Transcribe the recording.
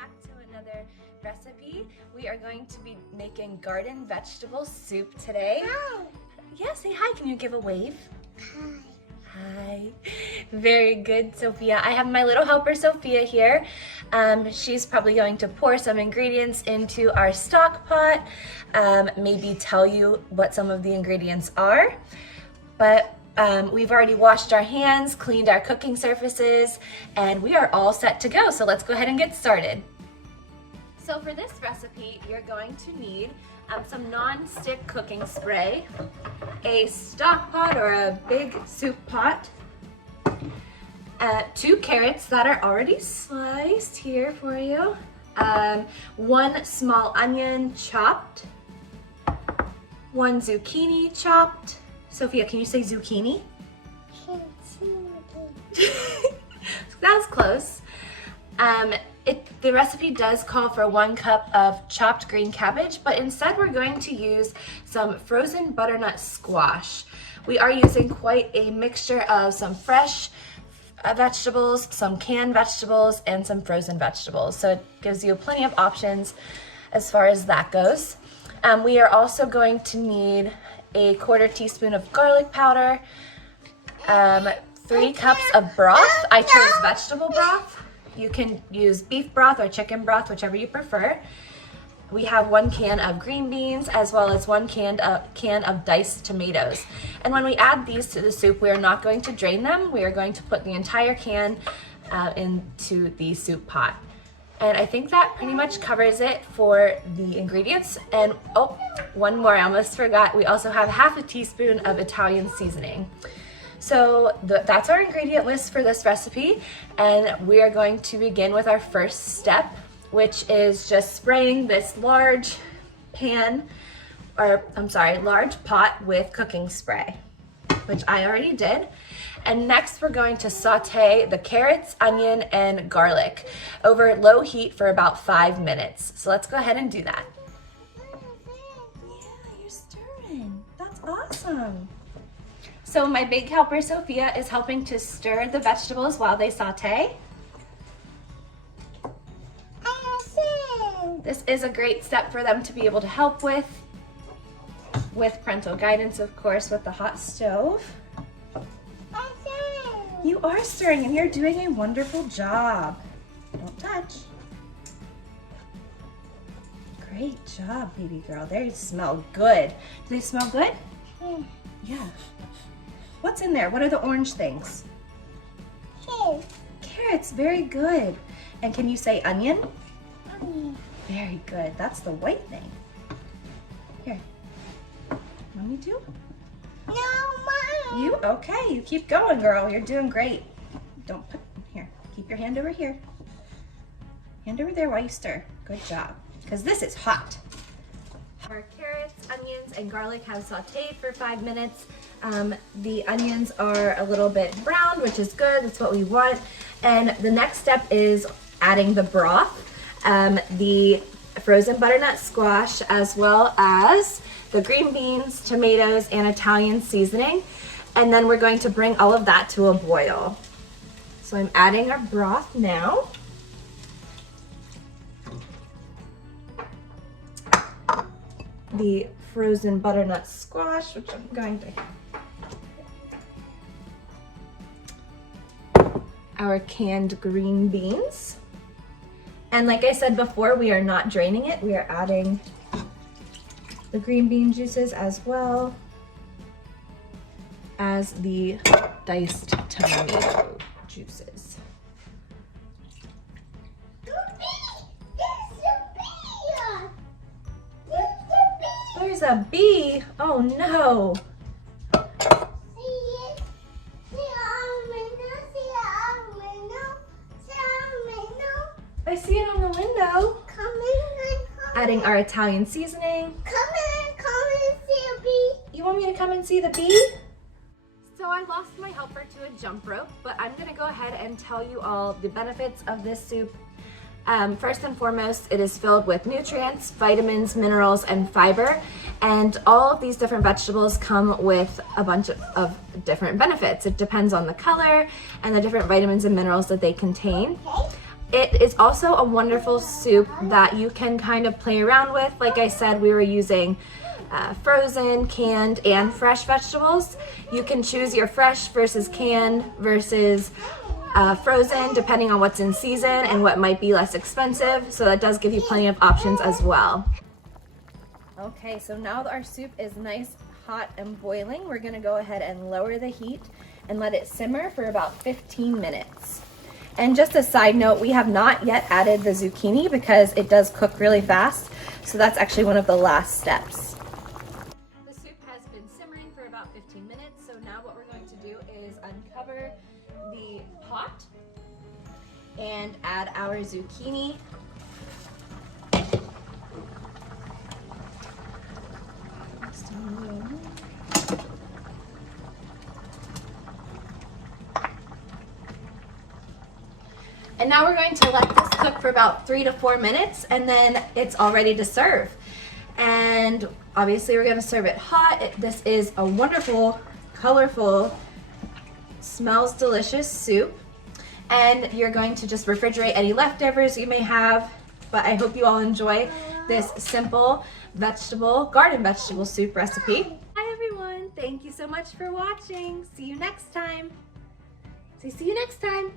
back to another recipe. We are going to be making garden vegetable soup today. Hi. Yeah, say hi. Can you give a wave? Hi. Hi. Very good, Sophia. I have my little helper, Sophia, here. She's probably going to pour some ingredients into our stock pot, maybe tell you what some of the ingredients are. But we've already washed our hands, cleaned our cooking surfaces, and we are all set to go. So let's go ahead and get started. So for this recipe, you're going to need some non-stick cooking spray, a stock pot or a big soup pot, 2 carrots that are already sliced here for you, 1 small onion chopped, 1 zucchini chopped. Sophia, can you say zucchini? That's close. The recipe does call for 1 cup of chopped green cabbage, but instead we're going to use some frozen butternut squash. We are using quite a mixture of some fresh vegetables, some canned vegetables, and some frozen vegetables. So it gives you plenty of options as far as that goes. We are also going to need a 1/4 teaspoon of garlic powder, 3 cups of broth. I chose vegetable broth. You can use beef broth or chicken broth, whichever you prefer. We have 1 can of green beans as well as 1 can of diced tomatoes. And when we add these to the soup, we are not going to drain them. We are going to put the entire can into the soup pot. And I think that pretty much covers it for the ingredients. And oh, one more, I almost forgot. We also have 1/2 teaspoon of Italian seasoning. So that's our ingredient list for this recipe. And we are going to begin with our first step, which is just spraying this large pot with cooking spray, which I already did. And next we're going to saute the carrots, onion, and garlic over low heat for about 5 minutes. So let's go ahead and do that. Yeah, you're stirring. That's awesome. So my big helper, Sophia, is helping to stir the vegetables while they saute. This is a great step for them to be able to help with parental guidance, of course, with the hot stove. You are stirring and you're doing a wonderful job. Don't touch. Great job, baby girl. They smell good. Do they smell good? Yeah. What's in there? What are the orange things? Carrots. Carrots, very good. And can you say onion? Onion. Very good. That's the white thing. Here. Want me to? No, Mom. You? Okay, you keep going, girl. You're doing great. Don't put, here, keep your hand over here. Hand over there while you stir. Good job. Because this is hot. Our carrots, onions, and garlic have sauteed for 5 minutes. The onions are a little bit browned, which is good. That's what we want. And the next step is adding the broth, the frozen butternut squash, as well as the green beans, tomatoes, and Italian seasoning. And then we're going to bring all of that to a boil. So I'm adding our broth now. The frozen butternut squash, which I'm going to... Our canned green beans. And like I said before, we are not draining it. We are adding the green bean juices as well as the diced tomato juices. There's a bee. Oh no. I see it on the window. Come in. Adding our Italian seasoning. Come and see a bee. You want me to come and see the bee? So I lost my helper to a jump rope, but I'm gonna go ahead and tell you all the benefits of this soup. First and foremost, it is filled with nutrients, vitamins, minerals, and fiber. And all of these different vegetables come with a bunch of different benefits. It depends on the color and the different vitamins and minerals that they contain. It is also a wonderful soup that you can kind of play around with. Like I said, we were using frozen, canned, and fresh vegetables. You can choose your fresh versus canned versus frozen, depending on what's in season and what might be less expensive. So that does give you plenty of options as well. Okay, so now that our soup is nice, hot, and boiling, we're gonna go ahead and lower the heat and let it simmer for about 15 minutes. And just a side note, we have not yet added the zucchini because it does cook really fast. So that's actually one of the last steps. The soup has been simmering for about 15 minutes. So now what we're going to do is uncover the pot and add our zucchini. And now we're going to let this cook for about 3 to 4 minutes, and then it's all ready to serve. And obviously we're gonna serve it hot. This is a wonderful, colorful, smells delicious soup. And you're going to just refrigerate any leftovers you may have. But I hope you all enjoy this simple garden vegetable soup recipe. Hi everyone, thank you so much for watching. See you next time. See you next time.